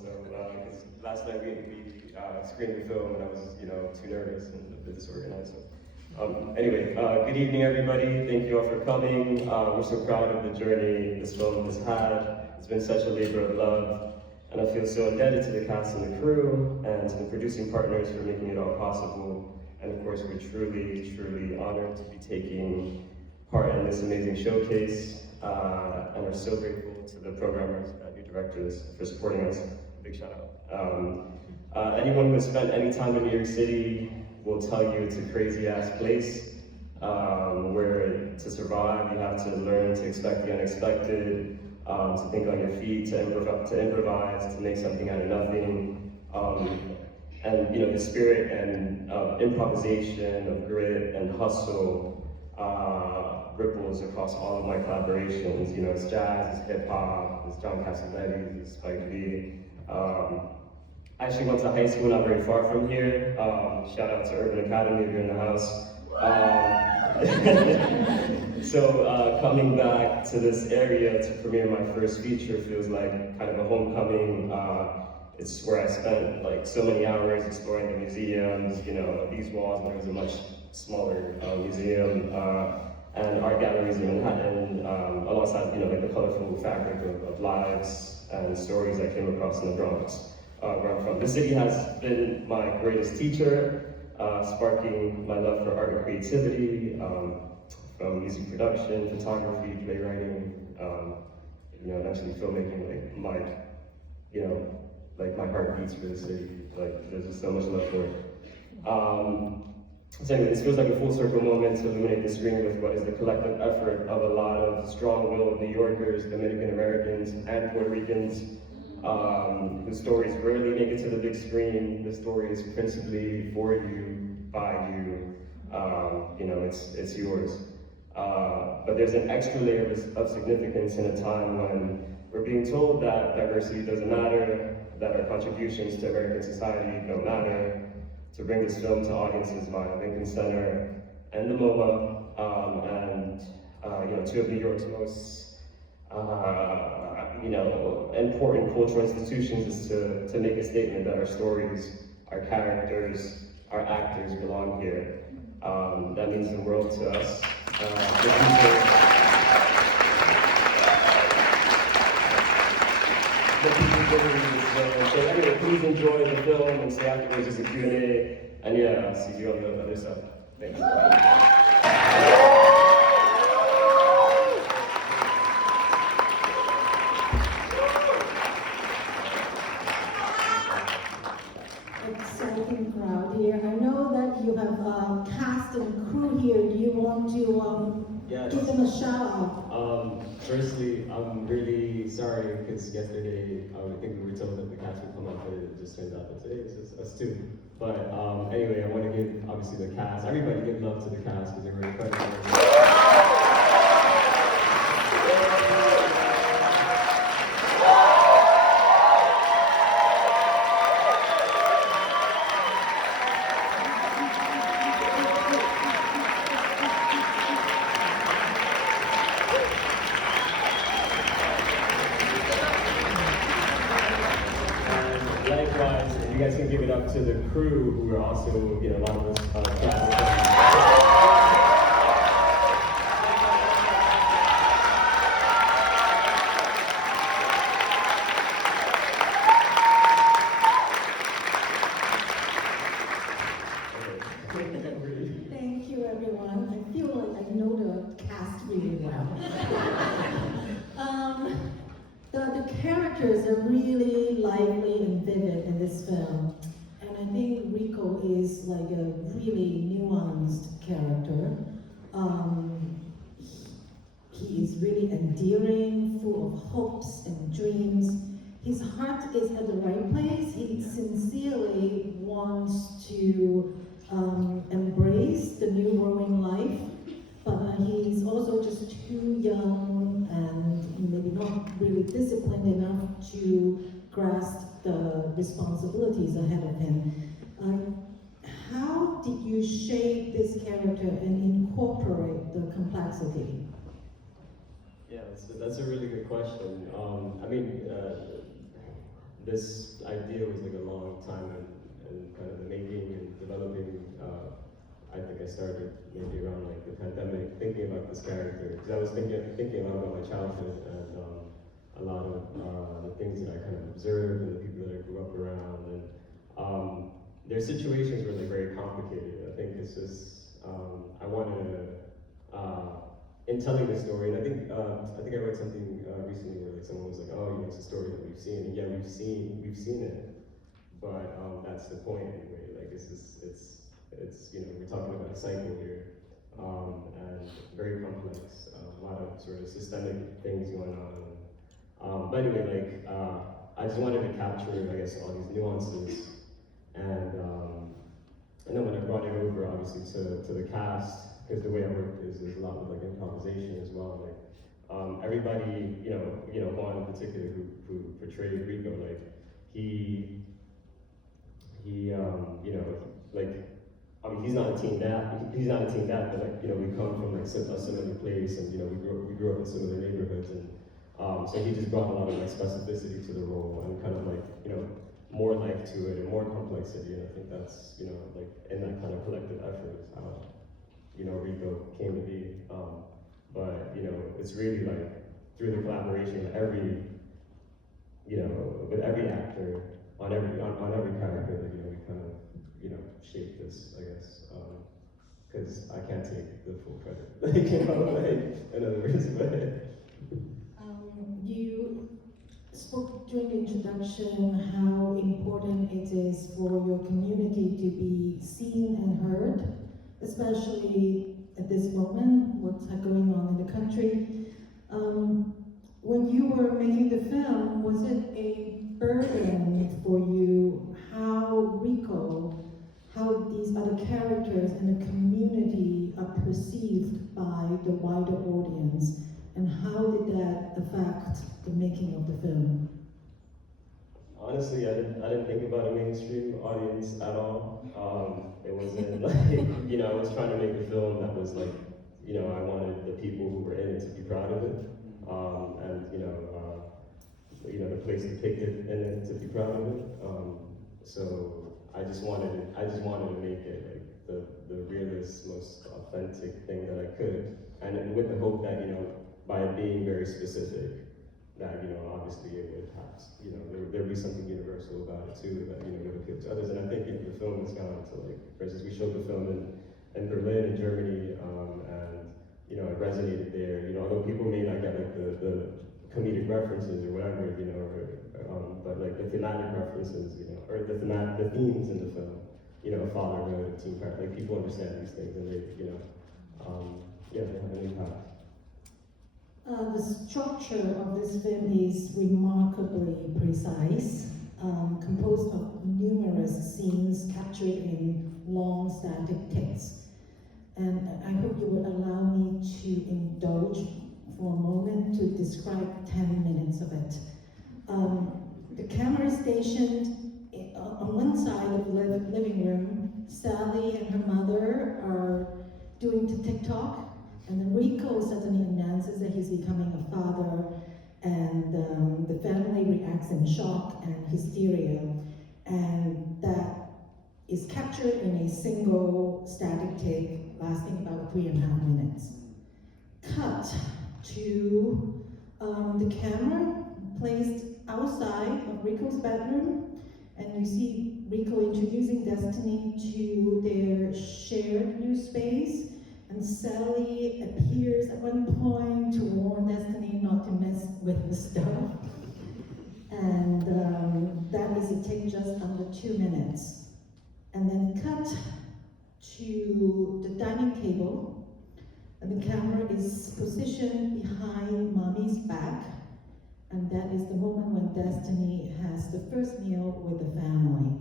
So, because last night we screened the film and I was, too nervous and a bit disorganized. So, anyway, good evening, everybody. Thank you all for coming. We're so proud of the journey this film has had. It's been such a labor of love, and I feel so indebted to the cast and the crew and to the producing partners for making it all possible. And of course, we're truly, truly honored to be taking part in this amazing showcase, and are so grateful to the programmers and new directors for supporting us. Big shout out. Anyone who has spent any time in New York City will tell you it's a crazy ass place, where to survive you have to learn to expect the unexpected, to think on your feet, to improvise, to make something out of nothing. And the spirit and improvisation, of grit and hustle ripples across all of my collaborations. It's jazz, it's hip hop, it's John Cassavetes, it's Spike Lee. I actually went to high school not very far from here. Shout out to Urban Academy if you're in the house. So coming back to this area to premiere my first feature feels like kind of a homecoming. It's where I spent like so many hours exploring the museums, these walls, when it was a much smaller museum, and art galleries in Manhattan, alongside like the colorful fabric of lives and stories I came across in the Bronx, where I'm from. The city has been my greatest teacher, sparking my love for art and creativity, from music production, photography, playwriting, eventually filmmaking. Like my heart beats for the city. Like there's just so much love for it. So anyway, this feels like a full circle moment to illuminate the screen with what is the collective effort of a lot of strong-willed New Yorkers, Dominican Americans, and Puerto Ricans, whose stories rarely make it to the big screen. The story is principally for you, by you. It's yours. But there's an extra layer of significance in a time when we're being told that diversity doesn't matter, that our contributions to American society don't matter. To bring this film to audiences via Lincoln Center and the MoMA, and two of New York's most important cultural institutions, is to make a statement that our stories, our characters, our actors belong here. That means the world to us. So anyway, please enjoy the film and stay afterwards as a Q&A. And yeah, I'll see you on the other side. Thanks. Exciting crowd here. I know that you have cast and crew here. Do you want to Yes. give them a shout out? Firstly, I'm really sorry because yesterday I think we were told that the cast would come up, but it just turns out that today it's just us two. But anyway, I want to give obviously the cast, everybody give love to the cast because they were incredible. Likewise, you guys can give it up to the crew who are also, a lot of us cast. Thank you, everyone. I feel like I know the cast really well. The characters are really lively and vivid in this film. And I think Rico is like a really nuanced character. He is really endearing, full of hopes and dreams. His heart is at the right place. He sincerely wants to embrace the new growing life, but he's also just too young and maybe not really disciplined enough to grasp the responsibilities ahead of him. How did you shape this character and incorporate the complexity? Yeah, that's a really good question. this idea was like a long time and kind of the making and developing. I think I started maybe around like the pandemic, thinking about this character, because I was thinking a lot about my childhood and a lot of the things that I kind of observed and the people that I grew up around. And their situations were like very complicated. I think it's just I wanted to. In telling the story, and I think I read something recently where like someone was like, "Oh, you know, it's a story that we've seen," and yeah, we've seen it, but that's the point anyway. Like it's you know, we're talking about a cycle here, and very complex, a lot of sort of systemic things going on. But anyway, like I just wanted to capture, I guess, all these nuances, and then when I brought it over, obviously to the cast. Because the way I work is there's a lot of like improvisation as well. Like everybody, you know, Juan in particular who portrayed Rico, like he, you know, like I mean he's not a teen dad, but like you know we come from like a similar place, and you know we grew up in similar neighborhoods, and so he just brought a lot of like specificity to the role and kind of like you know more life to it and more complexity, and I think that's you know like in that kind of collective effort is how you know, Rico came to be. But, you know, it's really like through the collaboration of every, you know, with every actor, on every character that, you know, we kind of, you know, shape this, I guess. Because I can't take the full credit. Like, you know, like, in other words, but. You spoke during the introduction how important it is for your community to be seen and heard, especially at this moment, what's going on in the country. When you were making the film, was it a burden for you how Rico, how these other characters in the community are perceived by the wider audience, and how did that affect the making of the film? Honestly, I didn't think about a mainstream audience at all. It wasn't like, you know, I was trying to make a film that was like, you know, I wanted the people who were in it to be proud of it. And, you know, the place depicted in it to be proud of it. So I just wanted to make it like the realest, most authentic thing that I could. And with the hope that, you know, by it being very specific, that, you know, obviously it would have, you know, there'd be something universal about it too, that, you know, would appeal to others. And I think the film has gone to like, for instance, we showed the film in Berlin, in Germany, and, you know, it resonated there. You know, although people may not get like the comedic references or whatever, you know, but like the thematic references, you know, or the themes in the film, you know, fatherhood, teen parent, like people understand these things and they, you know, yeah, they have an impact. The structure of this film is remarkably precise, composed of numerous scenes captured in long static takes. And I hope you would allow me to indulge for a moment to describe 10 minutes of it. The camera is stationed on one side of the living room. Sally and her mother are doing TikTok. And then Rico suddenly announces that he's becoming a father, and the family reacts in shock and hysteria. And that is captured in a single static take lasting about 3.5 minutes. Cut to the camera placed outside of Rico's bedroom, and you see Rico introducing Destiny to their shared new space. And Sally appears at one point to warn Destiny not to mess with the stuff. And that is a take just under 2 minutes. And then cut to the dining table. And the camera is positioned behind Mommy's back. And that is the moment when Destiny has the first meal with the family.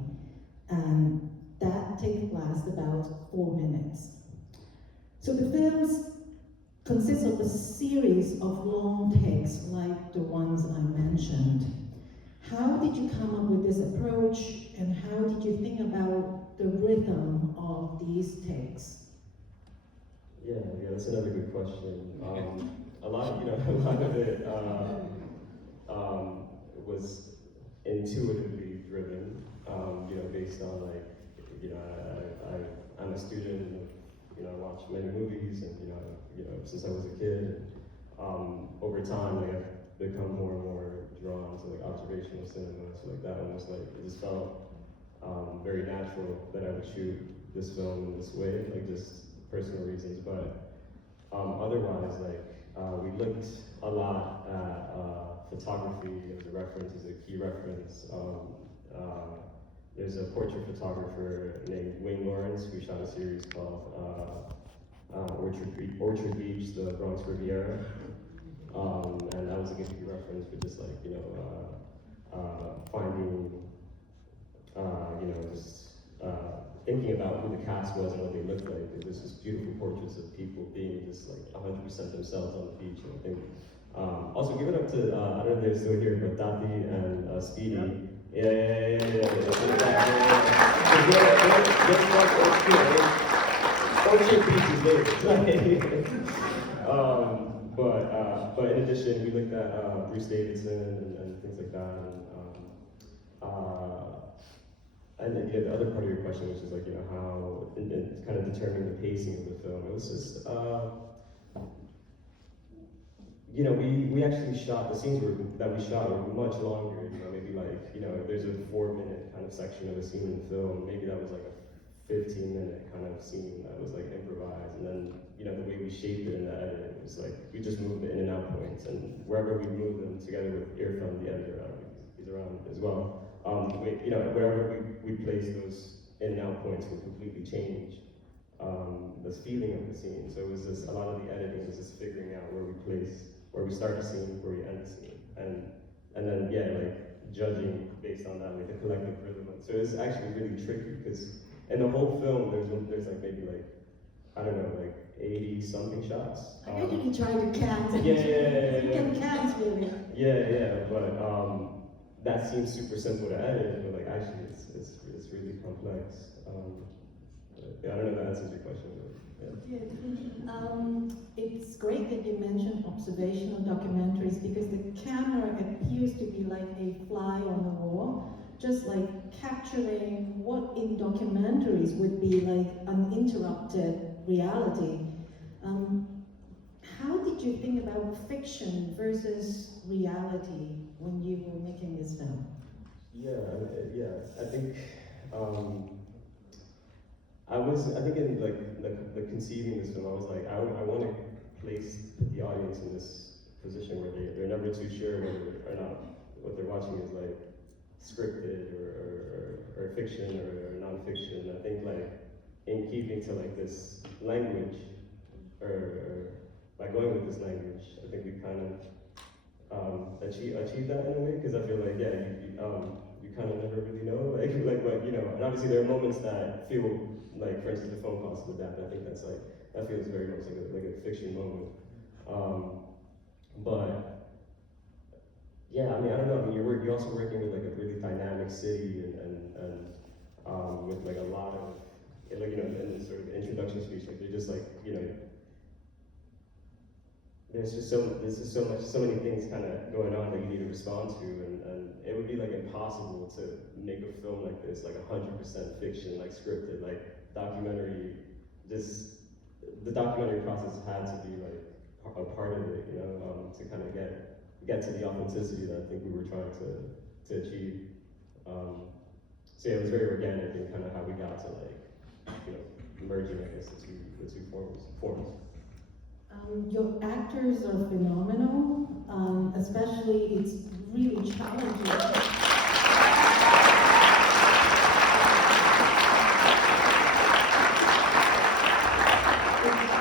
And that take lasts about 4 minutes. So the films consist of a series of long takes like the ones I mentioned. How did you come up with this approach, and how did you think about the rhythm of these takes? Yeah, that's another good question. A lot of it was intuitively driven, based on like, I'm a student, I watch many movies, and since I was a kid, over time, like I've become more and more drawn to like observational cinema, so like that almost like it just felt very natural that I would shoot this film in this way, like just personal reasons, but otherwise, like we looked a lot at photography as a reference, as a key reference. There's a portrait photographer named Wayne Lawrence who shot a series called Orchard Beach, the Bronx Riviera, and that was a good key reference for just like finding, just thinking about who the cast was and what they looked like. There's just beautiful portraits of people being just like 100% themselves on the beach. And I think also give it up to I don't know if they're still here, but Dati and Speedy. Yeah. Orchard Beach is there. But in addition, we looked at Bruce Davidson and things like that. And then the other part of your question, which is like, how and kind of determining the pacing of the film. It was just, we actually shot, the scenes that we shot were much longer, maybe like, there's a 4-minute kind of section of a scene in the film, maybe that was like a 15-minute kind of scene that was like improvised, and then, the way we shaped it in the edit, it was like, we just moved the in and out points, and wherever we moved them together with Irfan, the editor, he's around as well, wherever we placed those in and out points would completely change the feeling of the scene. So it was just, a lot of the editing was just figuring out where we start the scene, where we end the scene. And then, like, judging based on that, like the collective rhythm. So it's actually really tricky, because in the whole film, there's like maybe like, I don't know, like 80 something shots. I usually try to count. Yeah. You can count really. Yeah, but that seems super simple to edit, but like actually it's really complex. I don't know if that answers your question. But, yeah. It's great that you mentioned observational documentaries, because the camera appears to be like a fly on the wall, just like capturing what in documentaries would be like uninterrupted reality. How did you think about fiction versus reality when you were making this film? Yeah. I think I think in like the conceiving this film, I was like, I want to put the audience in this position where they're never too sure whether or not what they're watching is like scripted or fiction or non-fiction. I think like in keeping to like this language or by going with this language, I think we kind of achieve that in a way, because I feel like you kind of never really know like what and obviously there are moments that feel like, for instance, the phone calls to the dad. I think that feels very much like a fiction moment. But yeah, I mean, I don't know. I mean, you're also working with like a really dynamic city and with like a lot of like in this sort of introduction speech, like they're just like there's just so many things kind of going on that you need to respond to, and it would be like impossible to make a film like this, like 100% fiction, like scripted, like documentary. The documentary process had to be like a part of it, to kind of get to the authenticity that I think we were trying to achieve. So yeah, it was very organic in kind of how we got to like merging, I guess, the two forms. Your actors are phenomenal, especially it's really challenging.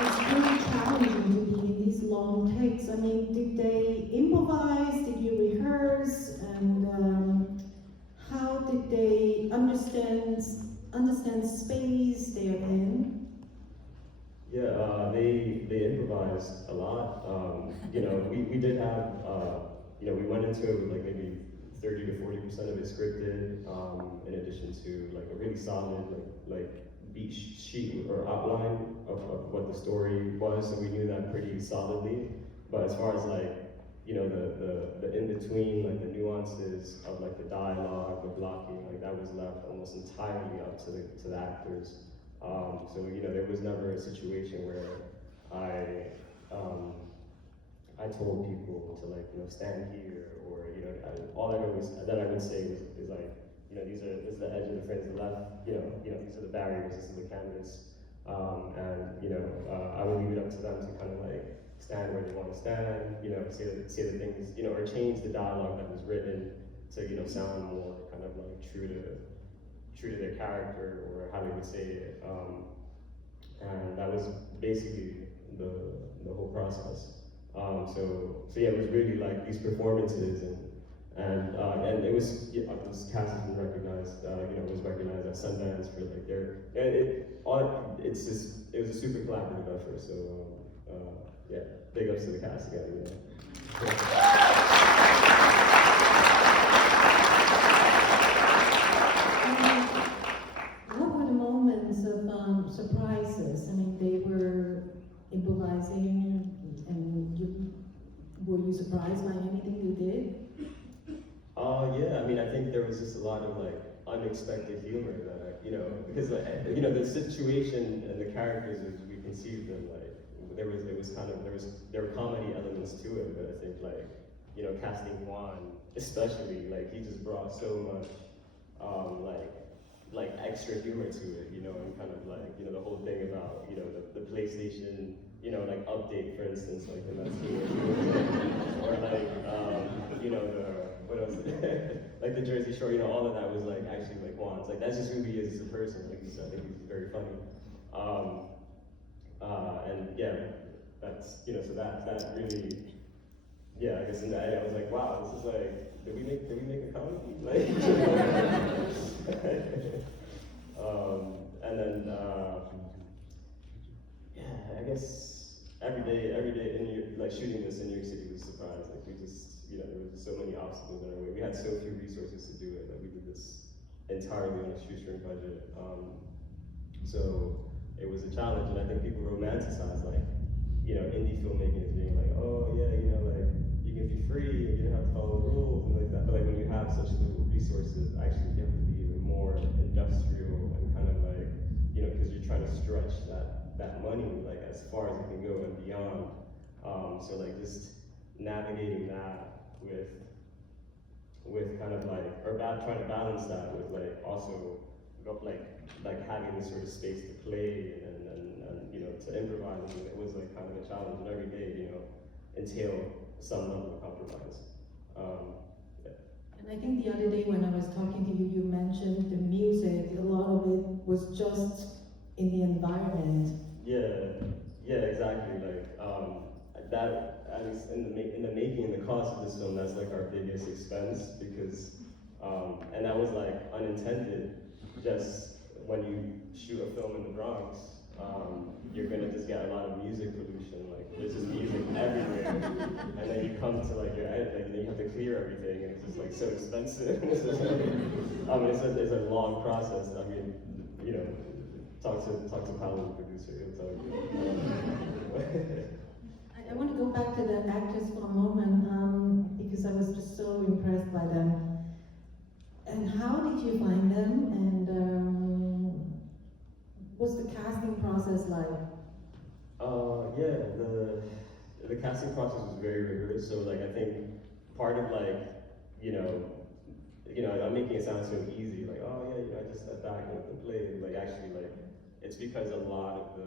It's really challenging to be in these long takes. I mean, did they improvise? Did you rehearse? And how did they understand space they're in? Yeah, they improvised a lot. We did have, we went into it with like maybe 30 to 40% of it scripted, in addition to like a really solid like beat sheet or outline of what the story was, so we knew that pretty solidly. But as far as like, you know, the in-between, like the nuances of like the dialogue, the blocking, like that was left almost entirely up to the actors. So, you know, there was never a situation where I told people to like, you know, stand here, or, you know, all I would say is like, you know, this is the edge of the frame to the left, you know, these are the barriers, this is the canvas. And, you know, I would leave it up to them to kind of like stand where they want to stand, you know, say the things, you know, or change the dialogue that was written to, you know, sound more kind of like true to their character or how they would say it. And that was basically the whole process. So yeah, it was really like these performances, and it was, yeah, this cast has been recognized, you know, it was recognized at Sundance for like it was a super collaborative effort. So yeah, big ups to the cast again. You know. What were the moments of surprises? I mean, they were improvising, and were you surprised by anything you did? Yeah, I mean, I think there was just a lot of like unexpected humor that, you know, because like, you know, the situation and the characters as we conceived them, like there were comedy elements to it, but I think like, you know, casting Juan, especially, like he just brought so much, like extra humor to it, you know, and kind of like, you know, the whole thing about, you know, the PlayStation, you know, like update, for instance, like the last or like, you know, what else? Like the Jersey Shore, you know, all of that was like actually like Juan's. Like that's just who he is as a person. Like I think he's very funny. And yeah, that's, you know, so that really, yeah, I guess in the end I was like, wow, this is like, did we make a comedy? Like, and then yeah, I guess every day in New York, like shooting this in New York City was a surprise. Like we just, you know, there was so many obstacles in our way. We had so few resources to do it. Like we did this entirely on a shoestring budget. So it was a challenge, and I think people romanticize like, you know, indie filmmaking as being like, oh yeah, you know, like you can be free and you don't have to follow rules and like that. But like when you have such little resources, actually you have to be even more industrial and kind of like, you know, because you're trying to stretch that money like as far as it can go and beyond. So like just navigating that with kind of like, trying to balance that with like also like having this sort of space to play and you know, to improvise. And it was like kind of a challenge, and every day, you know, entailed some level of compromise. Yeah. And I think the other day when I was talking to you, you mentioned the music. A lot of it was just in the environment. Yeah, exactly. Like that, at least in the making and the cost of this film, that's like our biggest expense because, and that was like unintended. Just when you shoot a film in the Bronx, you're gonna just get a lot of music pollution. Like there's just music everywhere, and then you come to like your edit, like, and then you have to clear everything, and it's just like so expensive. It's just like, it's a long process. I mean, you know, talk to Paolo, the producer, he'll tell you. I want to go back to the actors for a moment because I was just so impressed by them. And how did you find them? And what's the casting process like? Yeah, the casting process was very rigorous. So like I think part of like, you know, I'm making it sound so easy, like, oh yeah, you know, I just stepped back and let them play. Like actually, like it's because a lot of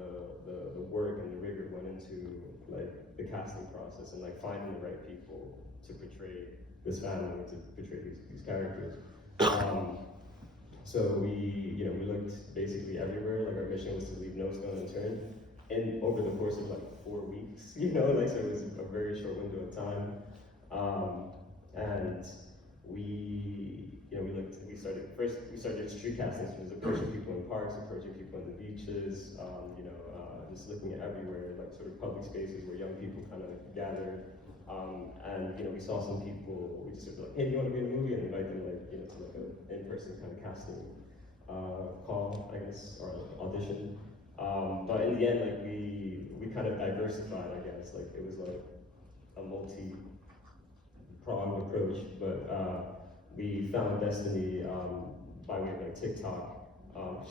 the work and the rigor went into like the casting process and like finding the right people to portray this family, to portray these characters. So we looked basically everywhere. Like our mission was to leave no stone unturned, and over the course of like 4 weeks, you know, like so it was a very short window of time. And we started street castings, which was approaching people in parks, approaching people on the beaches, just looking at everywhere, like sort of public spaces where young people kind of gathered. And we saw some people, we just sort of like, hey, do you want to be in a movie? And invite them like, to like an in-person kind of casting call, I guess, or audition. But in the end, like we kind of diversified, I guess. Like it was like a pronged approach, but we found Destiny by way of like TikTok.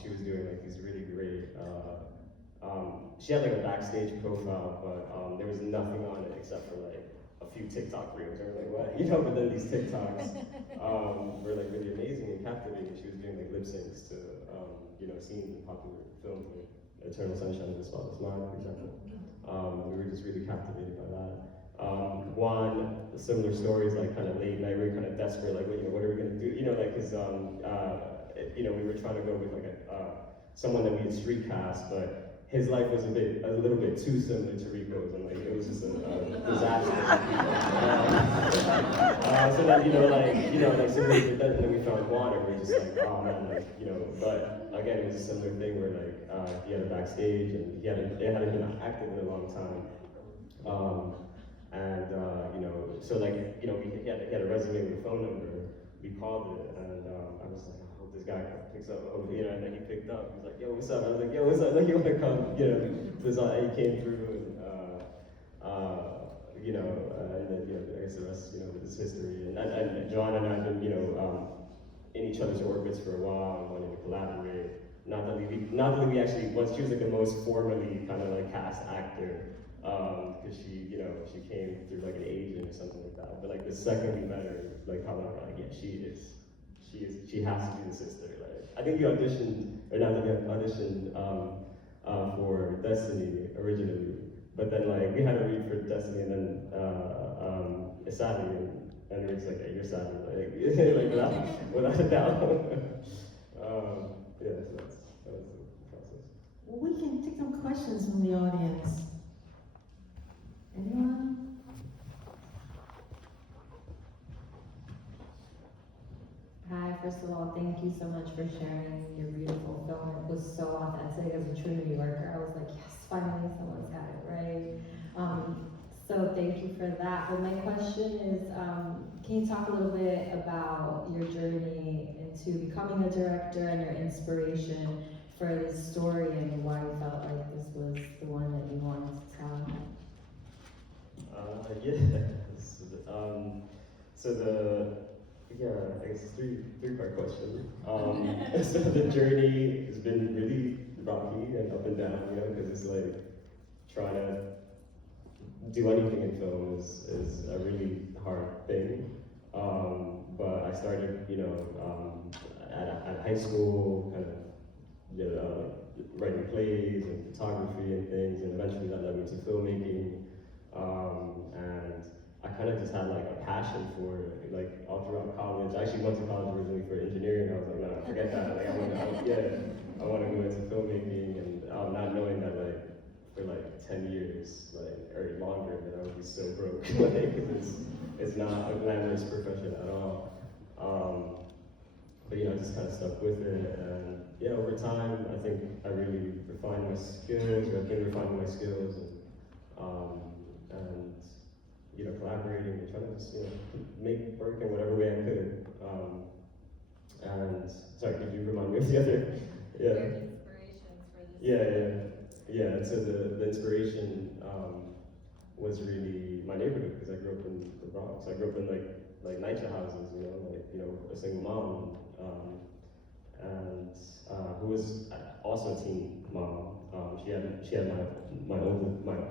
She was doing like these really great. She had like a backstage profile, but there was nothing on it except for like a few TikTok reels. I was like, what? You know, but then these TikToks were like really amazing and captivating. She was doing like lip syncs to, you know, scenes in popular films like Eternal Sunshine of the Spotless Mind, for example. We were just really captivated by that. One, similar stories, like kind of late night, we were kind of desperate, like, you know, what are we gonna do? You know, like, cause, you know, we were trying to go with like someone that we had street cast, but his life was a little bit too similar to Rico's, and like, it was just a disaster. So that, like, so we, then we found Juan, and we were just like, oh man, like, you know, but again, it was a similar thing where like, he had a backstage, and it hadn't been active in a long time. You know, so like, you know, he had a resume with a phone number. We called it, and I was like, I hope this guy picks up. You know, and then he picked up. He was like, yo, what's up? I was like, yo, what's up? Like, you wanna come? You know, and he came through, and you know, and then, you know, I guess the rest, you know, is history. And John and I have been, you know, in each other's orbits for a while and wanting to collaborate. Not that we actually, once she was like the most formally kind of like cast actor, because she, you know, she came through like an agent or something like that. But like the second we met her, like how long, like, yeah, she has to be the sister. Like, I think you auditioned, or not that you auditioned for Destiny originally, but then like we had to read for Destiny, and then Sadly, and Rick's like, hey, you're Sadly, like, without a doubt. Yeah, so that was the process. We can take some questions from the audience. Anyone? Hi, first of all, thank you so much for sharing your beautiful film. It was so authentic. As a true New Yorker, I was like, yes, finally someone's got it right. So thank you for that. But my question is, can you talk a little bit about your journey into becoming a director and your inspiration for this story and why you felt like this was the one that you wanted to tell? I guess three-part question. So the journey has been really rocky and up and down, you know, because it's like trying to do anything in film is a really hard thing. But I started, you know, at high school, kind of writing plays and photography and things, and eventually that led me to filmmaking. And I kind of just had like a passion for it, like all throughout college. I actually went to college originally for engineering. I was like, no, forget that. Like I want to go into filmmaking, and not knowing that like for like 10 years, like or longer, that I would be so broke. Like it's not a glamorous profession at all. But you know, I just kind of stuck with it, and yeah, over time, I think I really refined my skills, or I've been refining my skills, and you know, collaborating and trying to just, you know, make work in whatever way I could. And sorry, could you remind me of the other? Yeah. Your inspirations for this. Yeah. So the inspiration was really my neighborhood, because I grew up in the Bronx. I grew up in like NYCHA houses, you know, like, you know, a single mom, and who was also a teen mom. She had my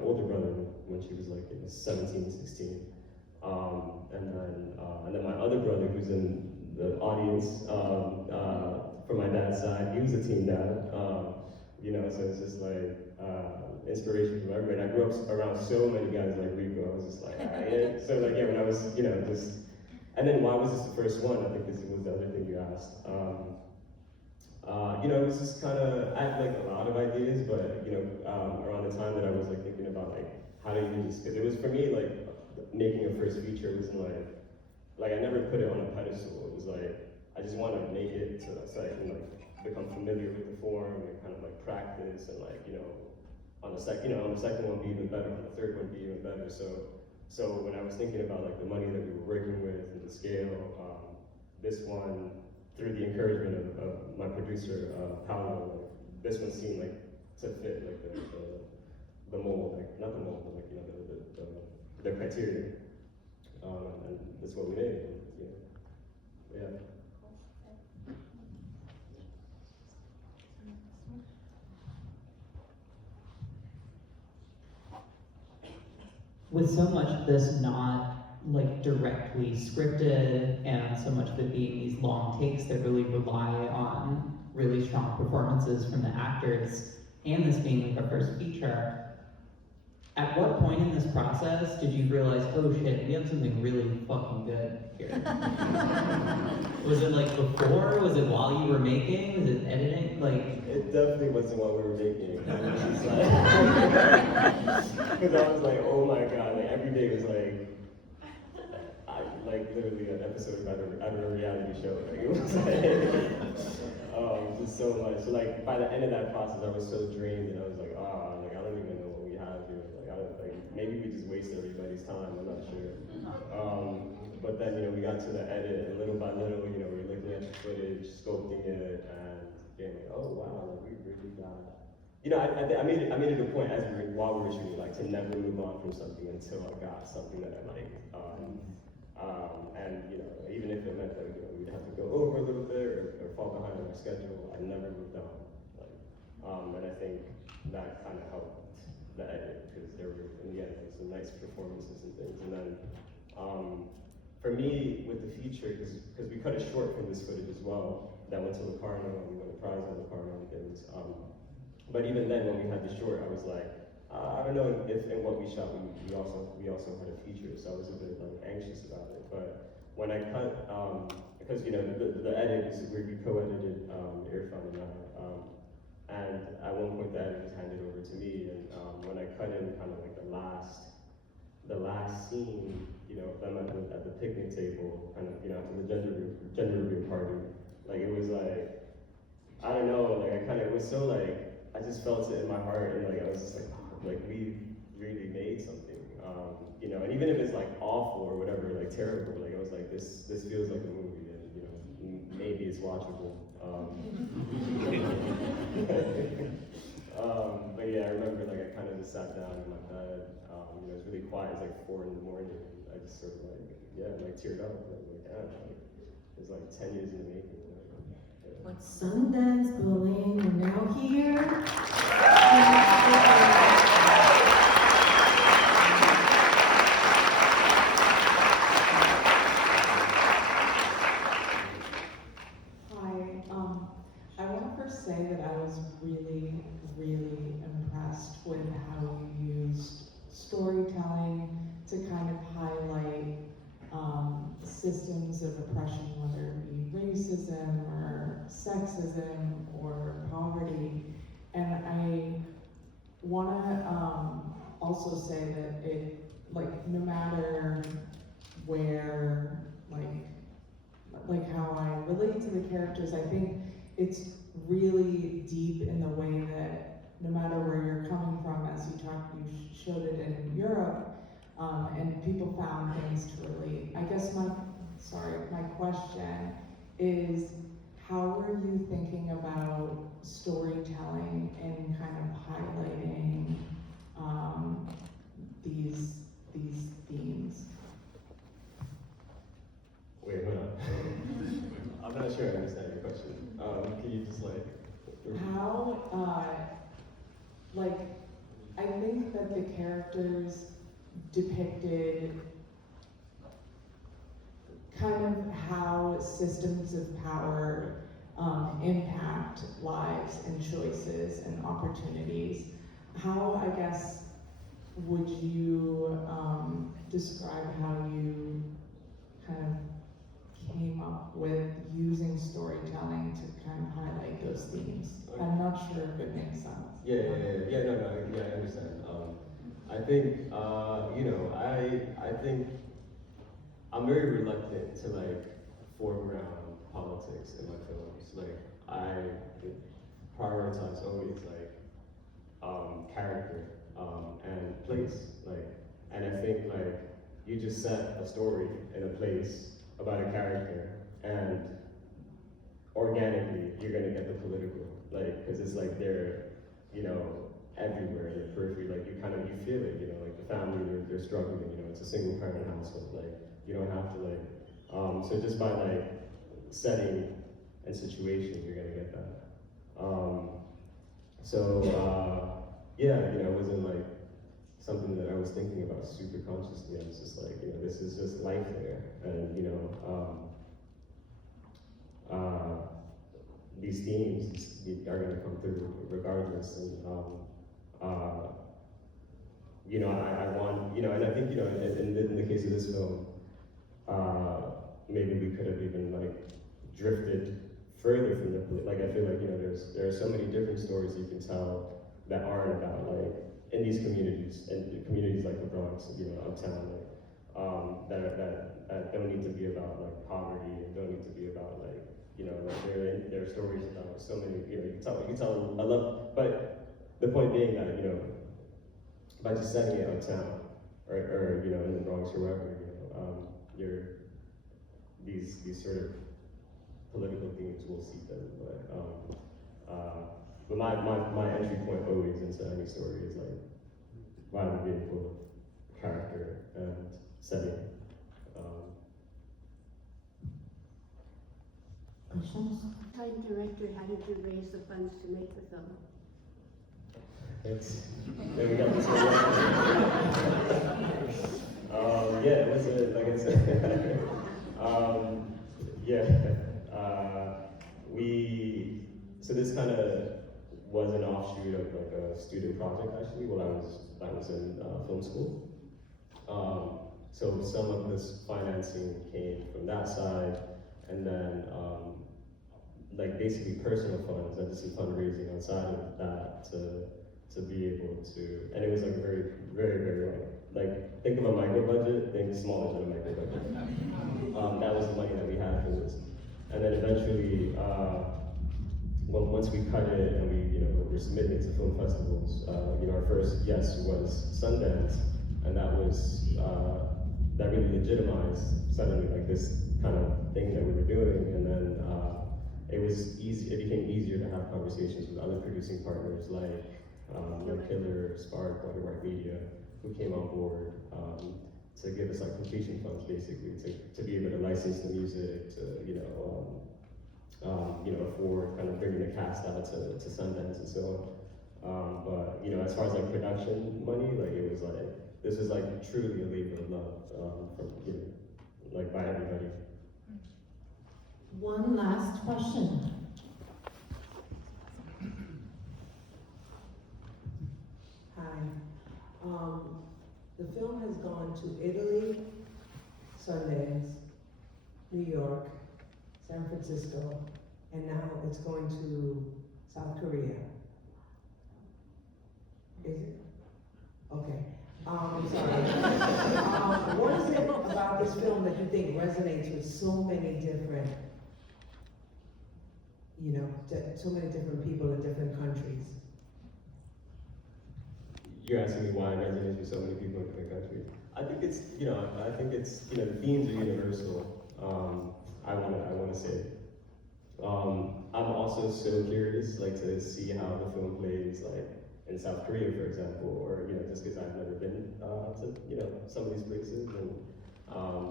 older brother when she was like 17, 16. And then my other brother, who's in the audience, from my dad's side, he was a teen dad. You know, so it's just like inspiration from everybody. And I grew up around so many guys like Rico. I was just like, yeah. So like, yeah, when I was, you know, just, and then why was this the first one? I think this was the other thing you asked. You know, it was just kind of, I had like a lot of ideas, but you know, around the time that I was like thinking about like how to use, because it was for me like making a first feature wasn't like I never put it on a pedestal. It was like I just want to make it so I can like become familiar with the form and kind of like practice, and like, you know, on the second one be even better, on the third one be even better. So when I was thinking about like the money that we were working with and the scale, this one, through the encouragement of my producer, Paolo, like, this one seemed like to fit like the mold, like not the mold, but like, you know, the criteria. and that's what we made. And, yeah. With so much of this not like directly scripted and so much of it being these long takes that really rely on really strong performances from the actors, and this being like our first feature, at what point in this process did you realize, oh shit, we have something really fucking good here? Was it like before? Was it while you were making? Was it editing? Like, it definitely wasn't what we were making. It was just like, because I was like, oh my god, like every day was like literally an episode out of a reality show. Like it was like, just so much. So like by the end of that process, I was so drained, and I was like, like I don't even know what we have here. Like maybe we just waste everybody's time. I'm not sure. But then we got to the edit, and little by little, we were looking at the footage, sculpting it, and being like, oh wow, like we really got. I made it a point while we were shooting, like to never move on from something until I got something that I liked. And even if it meant that we'd have to go over a little bit or fall behind on our schedule, I never moved on. And I think that kind of helped the edit, because there were in the end some nice performances and things. And then for me with the feature, because we cut a short from this footage as well that went to Locarno, and we won a prize at Locarno and things. But even then, when we had the short, I was like, I don't know if in what we shot we also had a feature, so I was a bit like anxious about it. But when I cut, because the edit is we co-edited Irfan and I, and at one point the edit was handed over to me, and when I cut in kind of like the last scene, of them at the picnic table, kind of after the gender reveal party, like it was like, I don't know, like it was so like, I just felt it in my heart, and like I was just like we really made something, and even if it's like awful or whatever, like terrible, like I was like, this feels like a movie, and maybe it's watchable. But yeah, I remember like I kind of just sat down in my bed, it was really quiet, it was like 4 in the morning, and I just sort of teared up, it was like 10 years in the making. Sundance, Berlin, and now here. Hi, I want to first say that I was really, really impressed with how you used storytelling to kind of highlight systems of oppression, whether it be racism or sexism or poverty. And I want to also say that it, like, no matter where, like how I relate to the characters, I think it's really deep in the way that no matter where you're coming from, as you showed it in Europe, and people found things to relate. I guess my question is, how were you thinking about storytelling and kind of highlighting these themes? Wait, hold on. I'm not sure I understand your question. Can you just like... How, I think that the characters depicted kind of how systems of power impact lives and choices and opportunities. How, I guess, would you describe how you kind of came up with using storytelling to kind of highlight those themes? I'm not sure if it makes sense. Yeah, I understand. I think, I think I'm very reluctant to like foreground politics in my films. Like I prioritize always like character and place. And I think like you just set a story in a place about a character, and organically you're gonna get the political, because it's like they're, everywhere in the periphery. Like you feel it, like the family, they're struggling. It's a single parent household. You don't have to like, so just by like setting and situation, you're gonna get that. Yeah, you know, it wasn't like something that I was thinking about super consciously. I was just like, you know, this is just life there, and you know, these themes are gonna come through regardless, and you know, I want, you know, and I think, you know, in the case of this film, maybe we could have even like drifted further from the, like I feel like, you know, there are so many different stories you can tell that aren't about like, in these communities, and communities like the Bronx, you know, uptown, like, that don't need to be about like poverty, and don't need to be about like, you know, like there are stories about so many, you know, you can tell a lot, but the point being that, you know, by just setting it uptown, or you know, in the Bronx or wherever, you know, these sort of political themes will seep in. But my entry point always into any story is like violent vehicle, character, and setting. Questions? Time director, how did you raise the funds to make the film? Thanks. Then we got this one. Yeah, it was like I said. So this kind of was an offshoot of like a student project actually while I was in film school. So some of this financing came from that side, and then like basically personal funds. I did some fundraising outside of that to be able to, and it was like very, very, very like think of a micro budget, think smaller than a micro budget. That was the money that we had for this, and then eventually, once we cut it and we, you know, we're submitting it to film festivals, you know, our first yes was Sundance, and that was that really legitimized suddenly like this kind of thing that we were doing, and then it became easier to have conversations with other producing partners like Killer, Spark, White Media, who came on board to give us like completion funds basically to be able to license the music, to you know, afford kind of bringing the cast out to Sundance and so on. But you know, as far as like production money, like it was like this was like truly a labor of love from, you know, like by everybody. One last question. Hi. The film has gone to Italy, Sundance, New York, San Francisco, and now it's going to South Korea. Is it? Okay. Sorry. What is it about this film that you think resonates with so many different, you know, so many different people in different countries? You're asking me why it resonates with so many people in different countries. I think it's, you know, the themes are universal. I wanna say. I'm also so curious, like, to see how the film plays, like, in South Korea, for example, or, you know, just because I've never been to, you know, some of these places, and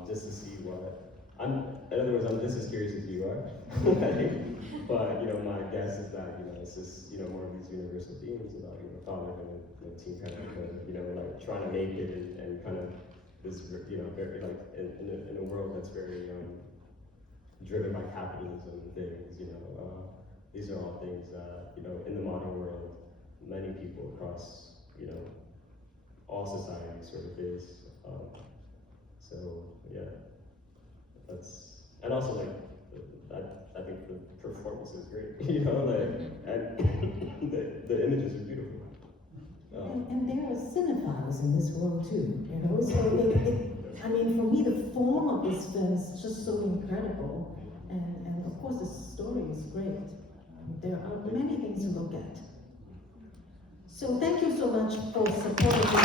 just to see what, in other words, I'm just as curious as you are. But, you know, my guess is that, you know, it's just, you know, more of these universal themes about, you know, fatherhood, you know, teen parenthood, you know, like trying to make it and kind of this, you know, very, like, in a world that's very driven by capitalism and things, you know, these are all things that, you know, in the modern world, many people across, you know, all societies sort of face. So, yeah, and also, like, I think the performance is great, you know, like, and the images are beautiful. And there are cinephiles in this world too, you know, so I mean, for me, the form of this film is just so incredible, and of course the story is great. There are many things to look at. So thank you so much for supporting me.